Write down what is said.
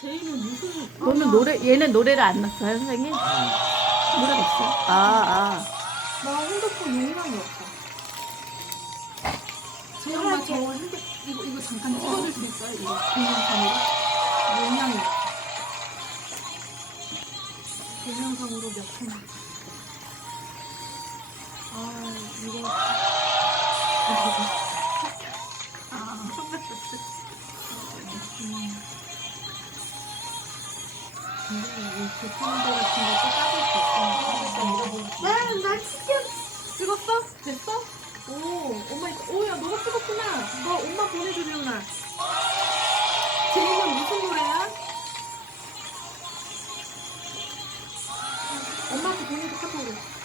제이는 무슨 너는 노래 얘는 노래를 안 넣었어요 선생님? 노래가 없어. 아 아. 나 핸드폰 용량이 없어. 제가 저 핸드 이거 이거 잠깐 찍어줄 수 있어요? 이거 동영상으로 용량이 동영상으로 몇 분? 아 이거 아 음. 교통도 같은 것도 따질 수 있어. 아, 나 지금 찍었어? 됐어? 오, 엄마, 오, 야, 너가 찍었구나. 너 엄마 보내주려나. 제목은 무슨 노래야? 엄마한테 보내줘, 카톡으로.